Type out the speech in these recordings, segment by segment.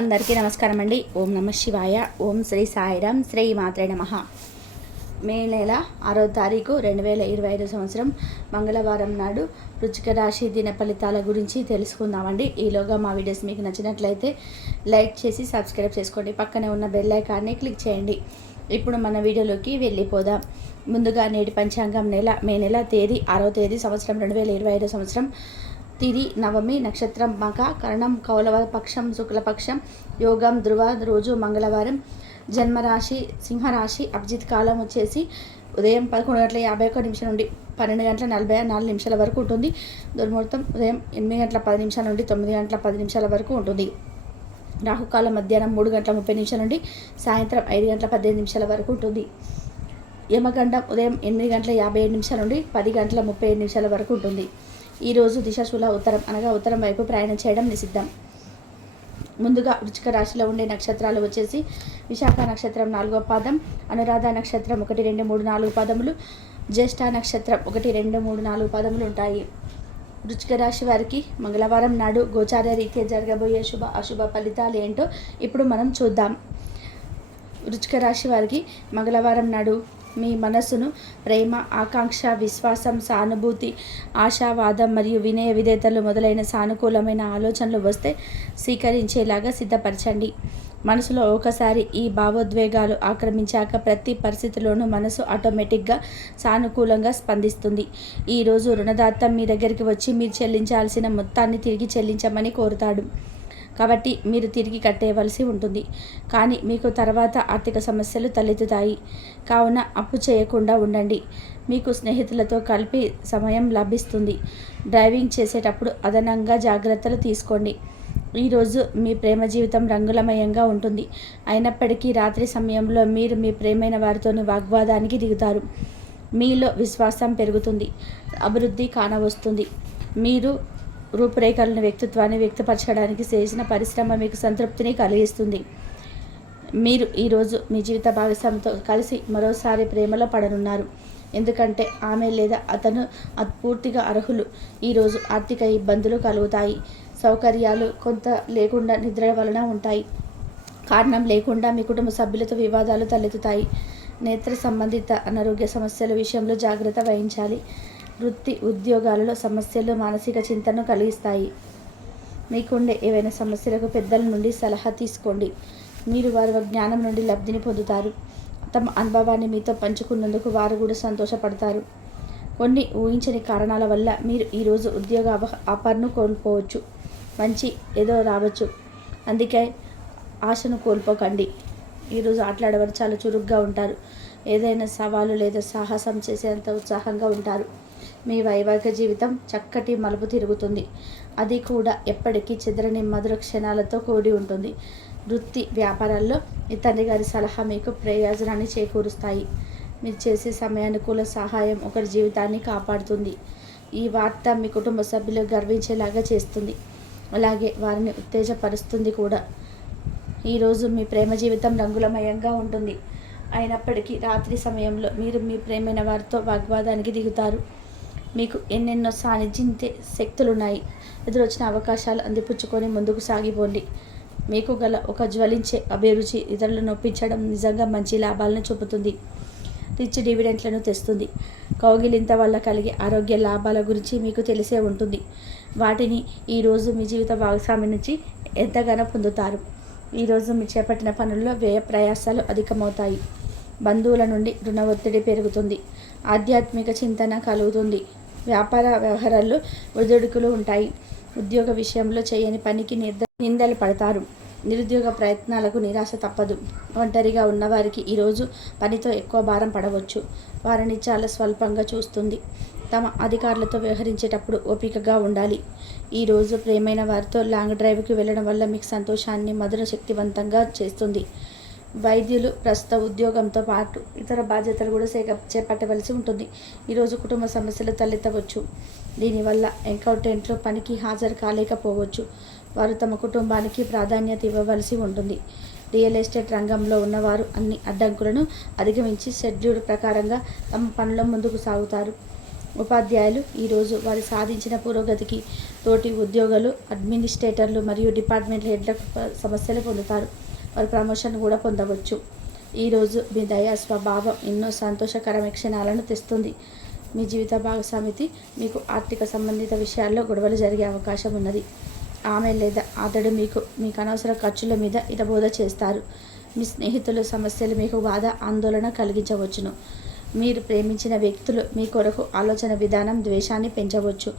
అందరికీ నమస్కారం అండి ఓం నమ శివాయ. ఓం శ్రీ సాయిరామ్ శ్రీ మాత్రే నమ. మే నెల ఆరో తారీఖు రెండు వేల ఇరవై ఐదు సంవత్సరం మంగళవారం నాడు రుచిక రాశి దిన ఫలితాల గురించి తెలుసుకుందామండి. ఈలోగా మా వీడియోస్ మీకు నచ్చినట్లయితే లైక్ చేసి సబ్స్క్రైబ్ చేసుకోండి. పక్కనే ఉన్న బెల్ ఐకాన్ని క్లిక్ చేయండి. ఇప్పుడు మన వీడియోలోకి వెళ్ళిపోదాం. ముందుగా నేటి పంచాంగం నెల మే నెల తేదీ ఆరో తేదీ సంవత్సరం రెండు వేల ఇరవై ఐదు సంవత్సరం. తిరి నవమి నక్షత్రం మక కరణం కౌలవ పక్షం శుక్లపక్షం యోగం ధృవ రోజు మంగళవారం. జన్మరాశి సింహరాశి అభిజిత్ కాలం వచ్చేసి ఉదయం పదకొండు గంటల యాభై ఒక్క నిమిషం నుండి పన్నెండు గంటల నలభై నాలుగు నిమిషాల వరకు ఉంటుంది. దుర్ముహూర్తం ఉదయం ఎనిమిది గంటల పది నిమిషాల నుండి తొమ్మిది గంటల పది నిమిషాల వరకు ఉంటుంది. రాహుకాలం మధ్యాహ్నం మూడు గంటల ముప్పై నిమిషాల నుండి సాయంత్రం ఐదు గంటల పద్దెనిమిది నిమిషాల వరకు ఉంటుంది. యమగండం ఉదయం ఎనిమిది గంటల యాభై ఏడు నిమిషాల నుండి పది గంటల ముప్పై ఏడు నిమిషాల వరకు ఉంటుంది. ఈరోజు దిశాశూల ఉత్తరం అనగా ఉత్తరం వైపు ప్రయాణం చేయడం నిషిద్ధం. ముందుగా వృచ్చిక రాశిలో ఉండే నక్షత్రాలు వచ్చేసి విశాఖ నక్షత్రం నాలుగో పాదం అనురాధ నక్షత్రం ఒకటి రెండు మూడు నాలుగు పాదములు జ్యేష్ఠ నక్షత్రం ఒకటి రెండు మూడు నాలుగు పాదములు ఉంటాయి. వృచ్చిక రాశి వారికి మంగళవారం నాడు గోచార రీత్యా జరగబోయే శుభ అశుభ ఫలితాలు ఏంటో ఇప్పుడు మనం చూద్దాం. వృచ్చిక రాశి వారికి మంగళవారం నాడు మీ మనస్సును ప్రేమ ఆకాంక్ష విశ్వాసం సానుభూతి ఆశావాదం మరియు వినయ విధేతలు మొదలైన సానుకూలమైన ఆలోచనలు వస్తే స్వీకరించేలాగా సిద్ధపరచండి. మనసులో ఒకసారి ఈ భావోద్వేగాలు ఆక్రమించాక ప్రతి పరిస్థితిలోనూ మనసు ఆటోమేటిక్గా సానుకూలంగా స్పందిస్తుంది. ఈరోజు రుణదాత మీ దగ్గరికి వచ్చి మీరు చెల్లించాల్సిన మొత్తాన్ని తిరిగి చెల్లించమని కోరుతాడు. కాబట్టి మీరు తిరిగి కట్టేయవలసి ఉంటుంది. కానీ మీకు తర్వాత ఆర్థిక సమస్యలు తలెత్తుతాయి. కావున అప్పు చేయకుండా ఉండండి. మీకు స్నేహితులతో కలిపి సమయం లభిస్తుంది. డ్రైవింగ్ చేసేటప్పుడు అదనంగా జాగ్రత్తలు తీసుకోండి. ఈరోజు మీ ప్రేమ జీవితం రంగులమయంగా ఉంటుంది. అయినప్పటికీ రాత్రి సమయంలో మీరు మీ ప్రేమైన వారితోని వాగ్వాదానికి దిగుతారు. మీలో విశ్వాసం పెరుగుతుంది. అభివృద్ధి కానవస్తుంది. మీరు రూపురేఖలను వ్యక్తిత్వాన్ని వ్యక్తపరచడానికి చేసిన పరిశ్రమ మీకు సంతృప్తిని కలిగిస్తుంది. మీరు ఈరోజు మీ జీవిత భాగస్వామితో కలిసి మరోసారి ప్రేమలో పడనున్నారు. ఎందుకంటే ఆమె లేదా అతను పూర్తిగా అర్హులు. ఈరోజు ఆర్థిక ఇబ్బందులు కలుగుతాయి. సౌకర్యాలు కొంత లేకుండా నిద్ర వలన ఉంటాయి. కారణం లేకుండా మీ కుటుంబ సభ్యులతో వివాదాలు తలెత్తుతాయి. నేత్ర సంబంధిత అనారోగ్య సమస్యల విషయంలో జాగ్రత్త వహించాలి. వృత్తి ఉద్యోగాలలో సమస్యలు మానసిక చింతను కలిగిస్తాయి. మీకుండే ఏవైనా సమస్యలకు పెద్దల నుండి సలహా తీసుకోండి. మీరు వారి జ్ఞానం నుండి లబ్ధిని పొందుతారు. తమ అనుభవాన్ని మీతో పంచుకున్నందుకు వారు కూడా సంతోషపడతారు. కొన్ని ఊహించని కారణాల వల్ల మీరు ఈరోజు ఉద్యోగ ఆఫర్ను కోల్పోవచ్చు. మంచి ఏదో రావచ్చు. అందుకే ఆశను కోల్పోకండి. ఈరోజు ఆటలాడేవారు చాలా చురుగ్గా ఉంటారు. ఏదైనా సవాలు లేదా సాహసం చేసేంత ఉత్సాహంగా ఉంటారు. మీ వైవాహిక జీవితం చక్కటి మలుపు తిరుగుతుంది. అది కూడా ఎప్పటికీ చెదరని మధుర క్షణాలతో కూడి ఉంటుంది. వృత్తి వ్యాపారాల్లో మీ తండ్రి గారి సలహా మీకు ప్రయోజనాన్ని చేకూరుస్తాయి. మీరు చేసే సమయానుకూల సహాయం ఒకరి జీవితాన్ని కాపాడుతుంది. ఈ వార్త మీ కుటుంబ సభ్యులు గర్వించేలాగా చేస్తుంది. అలాగే వారిని ఉత్తేజపరుస్తుంది కూడా. ఈరోజు మీ ప్రేమ జీవితం రంగులమయంగా ఉంటుంది. అయినప్పటికీ రాత్రి సమయంలో మీరు మీ ప్రేమైన వారితో వాగ్వాదానికి దిగుతారు. మీకు ఎన్నెన్నో సాన్నిధ్యంతే శక్తులున్నాయి. ఎదురొచ్చిన అవకాశాలు అందిపుచ్చుకొని ముందుకు సాగిపోండి. మీకు గల ఒక జ్వలించే అభిరుచి ఇతరులను నొప్పించడం నిజంగా మంచి లాభాలను చూపుతుంది. రిచ్ డివిడెంట్లను తెస్తుంది. కౌగిలింత వల్ల కలిగే ఆరోగ్య లాభాల గురించి మీకు తెలిసే ఉంటుంది. వాటిని ఈరోజు మీ జీవిత భాగస్వామి నుంచి ఎంతగానో పొందుతారు. ఈరోజు మీరు చేపట్టిన పనుల్లో వ్యయ ప్రయాసాలు అధికమవుతాయి. బంధువుల నుండి రుణ ఒత్తిడి పెరుగుతుంది. ఆధ్యాత్మిక చింతన కలుగుతుంది. వ్యాపార వ్యవహారాల్లో ఒడిదుడుకులు ఉంటాయి. ఉద్యోగ విషయంలో చేయని పనికి నిర్ద నిందలు పడతారు. నిరుద్యోగ ప్రయత్నాలకు నిరాశ తప్పదు. ఒంటరిగా ఉన్నవారికి ఈరోజు పనితో ఎక్కువ భారం పడవచ్చు. వారిని చాలా స్వల్పంగా చూస్తుంది. తమ అధికారులతో వ్యవహరించేటప్పుడు ఓపికగా ఉండాలి. ఈరోజు ప్రేమైన వారితో లాంగ్ డ్రైవ్కి వెళ్ళడం వల్ల మీకు సంతోషాన్ని మధుర శక్తివంతంగా చేస్తుంది. వైద్యులు ప్రస్తుత ఉద్యోగంతో పాటు ఇతర బాధ్యతలు కూడా సేక చేపట్టవలసి ఉంటుంది. ఈరోజు కుటుంబ సమస్యలు తలెత్తవచ్చు. దీనివల్ల అకౌంటెంట్లు పనికి హాజరు కాలేకపోవచ్చు. వారు తమ కుటుంబానికి ప్రాధాన్యత ఇవ్వవలసి ఉంటుంది. రియల్ ఎస్టేట్ రంగంలో ఉన్నవారు అన్ని అడ్డంకులను అధిగమించి షెడ్యూల్ ప్రకారంగా తమ పనుల ముందుకు సాగుతారు. ఉపాధ్యాయులు ఈరోజు వారు సాధించిన పురోగతికి తోటి ఉద్యోగులు అడ్మినిస్ట్రేటర్లు మరియు డిపార్ట్మెంట్ హెడ్ల సమస్యలు పొందుతారు. వారు ప్రమోషన్ కూడా పొందవచ్చు. ఈరోజు మీ దయా స్వభావం ఎన్నో సంతోషకరమైన క్షణాలను తెస్తుంది. మీ జీవిత భాగస్వామితి మీకు ఆర్థిక సంబంధిత విషయాల్లో గొడవలు జరిగే అవకాశం ఉన్నది. ఆమె లేదా అతడు మీకు మీకు అనవసర ఖర్చుల మీద ఇతబోధ చేస్తారు. మీ స్నేహితుల సమస్యలు మీకు బాధ ఆందోళన కలిగించవచ్చును. మీరు ప్రేమించిన వ్యక్తులు మీ కొరకు ఆలోచన విధానం ద్వేషాన్ని పెంచవచ్చు.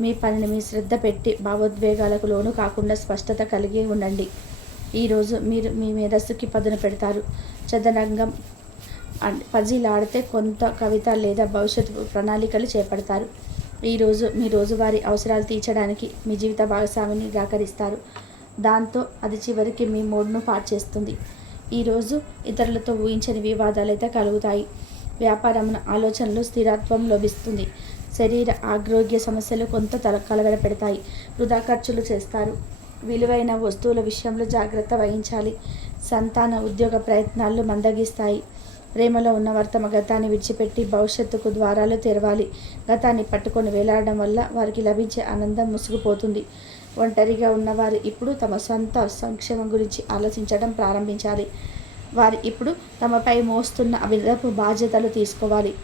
మీ పనిని మీ శ్రద్ధ పెట్టి భావోద్వేగాలకు లోను కాకుండా స్పష్టత కలిగి ఉండండి. ఈరోజు మీరు మీ మేధస్సుకి పదును పెడతారు. చదరంగం పజిలాడితే కొంత కవిత లేదా భవిష్యత్తు ప్రణాళికలు చేపడతారు. ఈరోజు మీ రోజువారీ అవసరాలు తీర్చడానికి మీ జీవిత భాగస్వామిని నిరాకరిస్తారు. దాంతో అది చివరికి మీ మూడ్ను పాటు చేస్తుంది. ఈరోజు ఇతరులతో ఊహించని వివాదాలు అయితే కలుగుతాయి. వ్యాపారమున ఆలోచనలు స్థిరత్వం లభిస్తుంది. శరీర ఆరోగ్య సమస్యలు కొంత తల కలగడ పెడతాయి వృధా ఖర్చులు చేస్తారు. విలువైన వస్తువుల విషయంలో జాగ్రత్త వహించాలి. సంతాన ఉద్యోగ ప్రయత్నాలు మందగిస్తాయి. ప్రేమలో ఉన్నవారు తమ గతాన్ని విడిచిపెట్టి భవిష్యత్తుకు ద్వారాలు తెరవాలి. గతాన్ని పట్టుకొని వేలాడడం వల్ల వారికి లభించే ఆనందం ముసుగుపోతుంది. ఒంటరిగా ఉన్నవారు ఇప్పుడు తమ సొంత సంక్షేమం గురించి ఆలోచించడం ప్రారంభించాలి. వారు ఇప్పుడు తమపై మోస్తున్న విధపు బాధ్యతలు తీసుకోవాలి.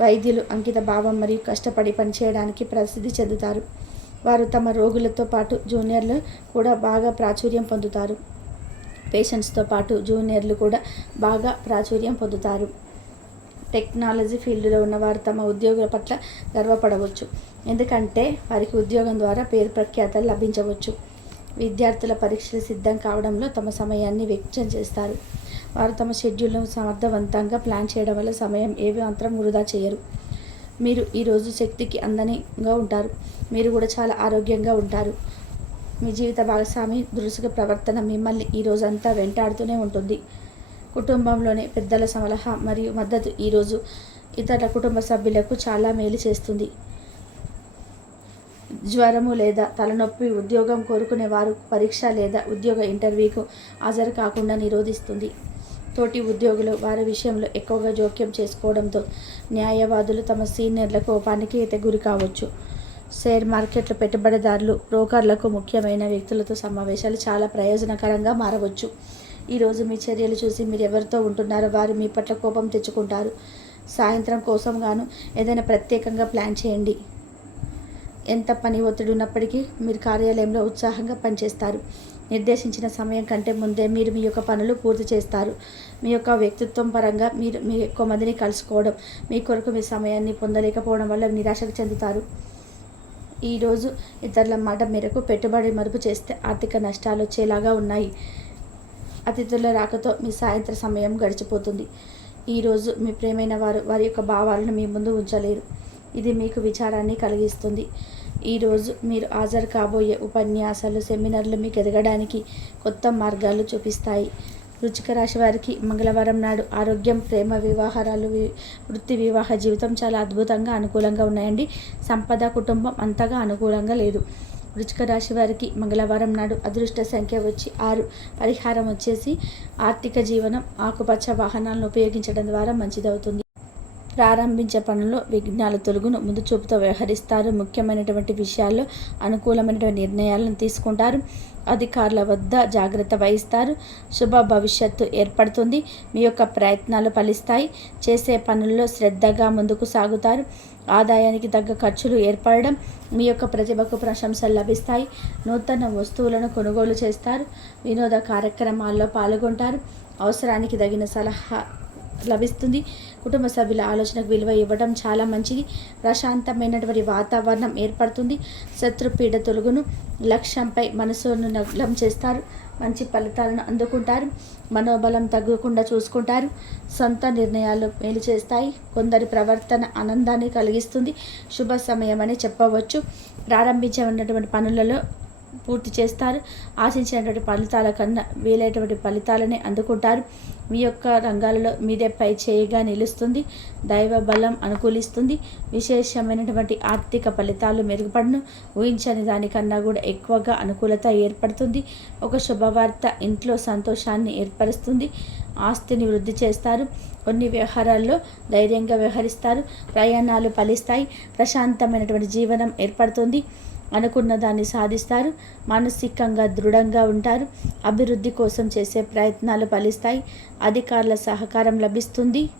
వైద్యులు అంకిత భావం మరియు కష్టపడి పనిచేయడానికి ప్రసిద్ధి చెందుతారు. వారు తమ రోగులతో పాటు జూనియర్లు కూడా బాగా ప్రాచుర్యం పొందుతారు. పేషెంట్స్తో పాటు జూనియర్లు కూడా బాగా ప్రాచుర్యం పొందుతారు. టెక్నాలజీ ఫీల్డ్లో ఉన్నవారు తమ ఉద్యోగుల పట్ల గర్వపడవచ్చు. ఎందుకంటే వారికి ఉద్యోగం ద్వారా పేరు ప్రఖ్యాతలు లభించవచ్చు. విద్యార్థుల పరీక్షలు సిద్ధం కావడంలో తమ సమయాన్ని వ్యక్తం చేస్తారు. వారు తమ షెడ్యూల్ను సమర్థవంతంగా ప్లాన్ చేయడం వల్ల సమయం ఏ మాత్రం వృధా చేయరు. మీరు ఈరోజు శక్తికి అందనిగా ఉంటారు. మీరు కూడా చాలా ఆరోగ్యంగా ఉంటారు. మీ జీవిత భాగస్వామి దురుసుగా ప్రవర్తన మిమ్మల్ని ఈ రోజంతా వెంటాడుతూనే ఉంటుంది. కుటుంబంలోనే పెద్దల సలహా మరియు మద్దతు ఈరోజు ఇతర కుటుంబ సభ్యులకు చాలా మేలు చేస్తుంది. జ్వరము లేదా తలనొప్పి ఉద్యోగం కోరుకునే వారు పరీక్ష లేదా ఉద్యోగ ఇంటర్వ్యూకు హాజరు కాకుండా నిరోధిస్తుంది. తోటి ఉద్యోగులు వారి విషయంలో ఎక్కువగా జోక్యం చేసుకోవడంతో న్యాయవాదులు తమ సీనియర్ల కోపానికి అయితే గురి కావచ్చు. షేర్ మార్కెట్లో పెట్టుబడిదారులు బ్రోకర్లకు ముఖ్యమైన వ్యక్తులతో సమావేశాలు చాలా ప్రయోజనకరంగా మారవచ్చు. ఈరోజు మీ చర్యలు చూసి మీరు ఎవరితో ఉంటున్నారో వారు మీ పట్ల కోపం తెచ్చుకుంటారు. సాయంత్రం కోసం గాను ఏదైనా ప్రత్యేకంగా ప్లాన్ చేయండి. ఎంత పని ఒత్తిడి ఉన్నప్పటికీ మీరు కార్యాలయంలో ఉత్సాహంగా పనిచేస్తారు. నిర్దేశించిన సమయం కంటే ముందే మీరు మీ యొక్క పనులు పూర్తి చేస్తారు. మీ యొక్క వ్యక్తిత్వం పరంగా మీరు మీ ఎక్కువ మందిని కలుసుకోవడం మీ కొరకు మీ సమయాన్ని పొందలేకపోవడం వల్ల నిరాశకు చెందుతారు. ఈరోజు ఇతరుల మాట మేరకు పెట్టుబడి మరుపు చేస్తే ఆర్థిక నష్టాలు వచ్చేలాగా ఉన్నాయి. అతిథుల రాకతో మీ సాయంత్ర సమయం గడిచిపోతుంది. ఈరోజు మీ ప్రేమైన వారు వారి యొక్క భావాలను మీ ముందు ఉంచలేరు. ఇది మీకు విచారాన్ని కలిగిస్తుంది. ఈరోజు మీరు హాజరు కాబోయే ఉపన్యాసాలు సెమినార్లు మీకు ఎదగడానికి కొత్త మార్గాలు చూపిస్తాయి. వృచ్చిక రాశి వారికి మంగళవారం నాడు ఆరోగ్యం ప్రేమ వివాహాలు వృత్తి వివాహ జీవితం చాలా అద్భుతంగా అనుకూలంగా ఉన్నాయండి. సంపద కుటుంబం అంతగా అనుకూలంగా లేదు. వృచ్చిక రాశి వారికి మంగళవారం నాడు అదృష్ట సంఖ్య వచ్చి ఆరు. పరిహారం వచ్చేసి ఆర్థిక జీవనం ఆకుపచ్చ వాహనాలను ఉపయోగించడం ద్వారా మంచిదవుతుంది. ప్రారంభించే పనుల్లో విఘ్నాల తొలుగును ముందు చూపుతో వ్యవహరిస్తారు. ముఖ్యమైనటువంటి విషయాల్లో అనుకూలమైనటువంటి నిర్ణయాలను తీసుకుంటారు. అధికారుల వద్ద జాగ్రత్త వహిస్తారు. శుభ భవిష్యత్తు ఏర్పడుతుంది. మీ యొక్క ప్రయత్నాలు ఫలిస్తాయి. చేసే పనుల్లో శ్రద్ధగా ముందుకు సాగుతారు. ఆదాయానికి తగ్గ ఖర్చులు ఏర్పడడం మీ యొక్క ప్రతిభకు ప్రశంసలు లభిస్తాయి. నూతన వస్తువులను కొనుగోలు చేస్తారు. వినోద కార్యక్రమాల్లో పాల్గొంటారు. అవసరానికి తగిన సలహా లభిస్తుంది. కుటుంబ సభ్యుల ఆలోచనకు విలువ ఇవ్వడం చాలా మంచిది. ప్రశాంతమైనటువంటి వాతావరణం ఏర్పడుతుంది. శత్రుపీడ తొలుగును లక్ష్యంపై మనసును నగ్నం చేస్తారు. మంచి ఫలితాలను అందుకుంటారు. మనోబలం తగ్గకుండా చూసుకుంటారు. సొంత నిర్ణయాలు మేలు చేస్తాయి. కొందరి ప్రవర్తన ఆనందాన్ని కలిగిస్తుంది. శుభ సమయం అని చెప్పవచ్చు. ప్రారంభించబడినటువంటి పనులలో పూర్తి చేస్తారు. ఆశించినటువంటి ఫలితాల కన్నా వీలైనటువంటి ఫలితాలనే అందుకుంటారు. మీ యొక్క రంగాలలో మీదే పై చేయిగా నిలుస్తుంది. దైవ బలం అనుకూలిస్తుంది. విశేషమైనటువంటి ఆర్థిక ఫలితాలు మెరుగుపడను. ఊహించని దానికన్నా కూడా ఎక్కువగా అనుకూలత ఏర్పడుతుంది. ఒక శుభవార్త ఇంట్లో సంతోషాన్ని ఏర్పరుస్తుంది. ఆస్తిని వృద్ధి చేస్తారు. కొన్ని వ్యవహారాల్లో ధైర్యంగా వ్యవహరిస్తారు. ప్రయాణాలు ఫలిస్తాయి. ప్రశాంతమైనటువంటి జీవనం ఏర్పడుతుంది. అనుకున్న దాన్ని సాధిస్తారు. మానసికంగా దృఢంగా ఉంటారు. అభివృద్ధి కోసం చేసే ప్రయత్నాలు ఫలిస్తాయి. అధికారుల సహకారం లభిస్తుంది.